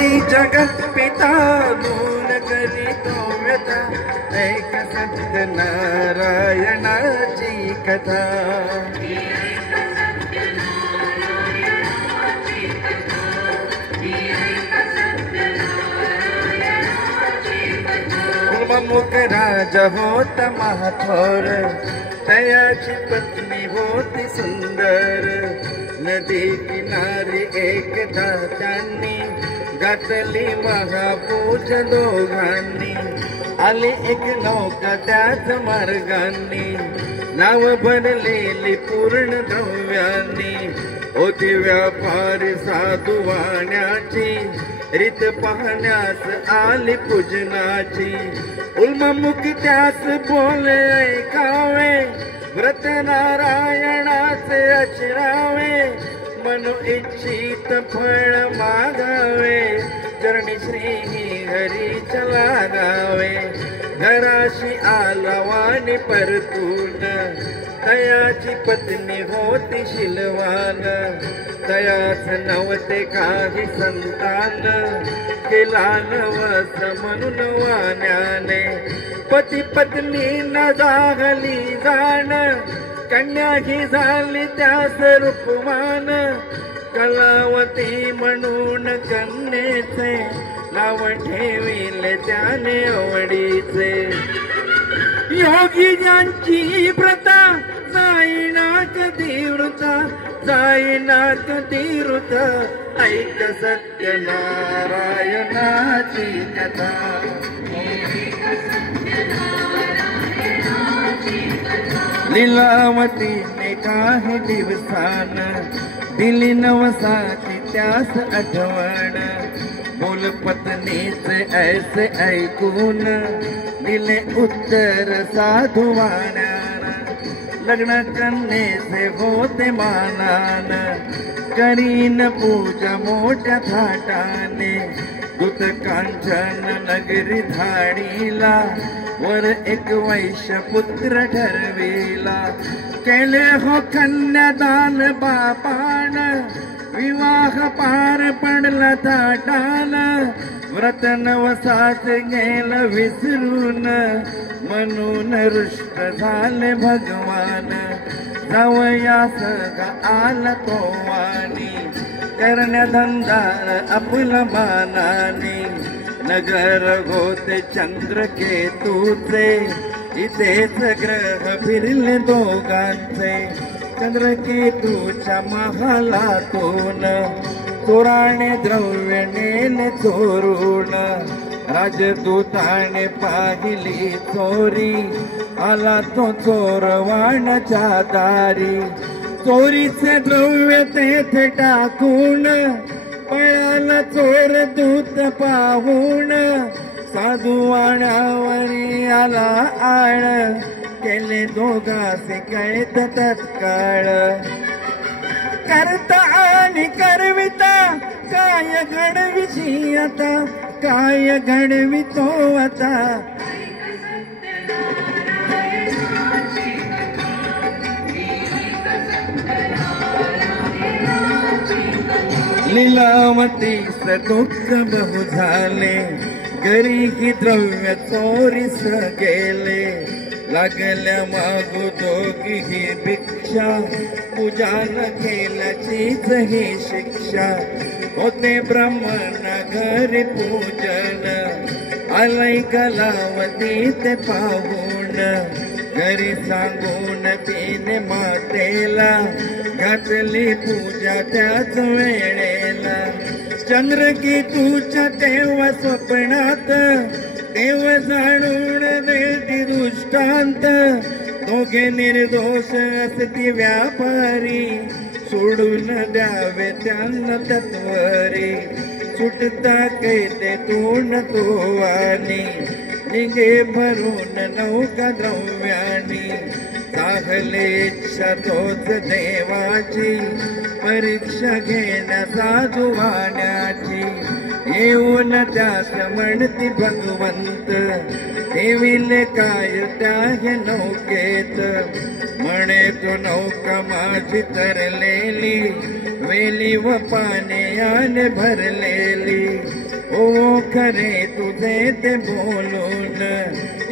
ऐ जगत पिता दूर करीतो व्यथा ऐक सत्यनारायणाची कथा मुख राजा होता महाथोर तयाची पत्नी होती सुंदर नदी किनारी एकदा त्यांनी घातली महापूज दोघांनी आली एक नौका त्याच मार्गांनी नाव भरलेली पूर्ण द्रव्यांनी होती व्यापारी साधू वाण्याची रीत पाहण्यास आली पूजनाची उल्ममुख त्यास बोले ऐकावे व्रत नारायणाचे अचरावे मनो इच्छित फळ मागावे चरणी श्री हरीच्या लागावे घराशी आलावानी परतून तयाची पत्नी होती शिलवान तयास नवते काही संतान केला नवस म्हणून वाण्याने पती पत्नी न जागली जाण कन्या ही झाली त्यास रूपवान कलावती म्हणून कन्येचे नाव ठेविले त्याने आवडीचे योगी ज्यांची प्रथा जाईना कधी वृथा जाईना कधी वृथा ऐक सत्यनारायणाची कथा लीलावतीने काही दिवसान दिली नवसाची त्यास आठवण बोल पत्नीचे ऐसे ऐकून दिले उत्तर साधू वाण्याला लग्न कन्येचे होते मानान करीन पूजा मोठ्या थाटाने दूत कांचन नगरी धाडीला वर एक वैश्य पुत्र ठरविला केले हो कन्यादान बापान विवाह पार पडला थाटान व्रत नवसाच गेल विसरून म्हणून रुष्ट झाले भगवान जावयास आला तो वाणी करण्या धंदा आपला मानाने नगर होते चंद्रकेतूचे इथेच ग्रह फिरले दोघांचे चंद्रकेतूच्या महालातून चोराने द्रव्य नेले चोरून राजदूताने पाहिली चोरी आला तो चोर वाण्याच्या दारी चोरीचे द्रव्य तेथे टाकून पळाला चोर दूत पाहून साधू वाण्यावरी आला आळ केले दोघांचे कैद तत्काळ करता आणि करविता काय घडविशी आता काय घडवितो आता लीलावतीस दुःख बहु झाले घरी ही द्रव्य चोरीस गेले लागल्या मागू दोघीही भिक्षा पूजा न केल्याचीच ही शिक्षा होते ब्राह्मण घरी पूजन आलय कलावती ते पाहून घरी सांगून तिने मातेला घातली पूजा त्याच वेळेला चंद्रकेतूच्या तेव्हा स्वप्नात देव जाणून देती दृष्टांत दोघे निर्दोष असती व्यापारी सोडून द्यावे त्यांना तत्वरी सुटता कैदे तोंड तोवानी निघे भरून नौका द्रव्यानी साहले इच्छा तोच देवाची परीक्षा घेण्या साधू वाण्याची येऊन त्यास म्हणती भगवंत ठेविले काय त्या हे नौकेत म्हणे तो नौका माझी तरलेली वेली व पाण्याने भरलेली ओ खरे तुझे ते बोलून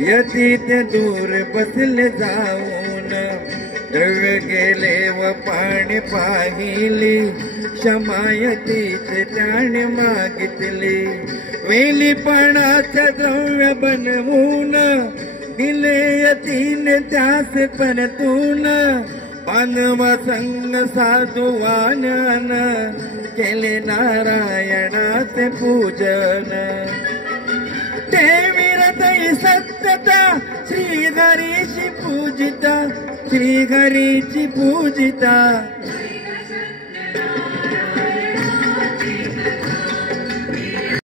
यती ते दूर बसले जाऊन द्रव्य गेले व पाणी पाहिली क्षमायतीचे त्याने मागितली वेलीपणाचं द्रव्य बनवून दिले यतीने त्यास परतून मानव संग साधुवानन केले नारायणाचे पूजन देवीरतई सत्यता श्री हरीची पूजिता श्री हरीची पूजिता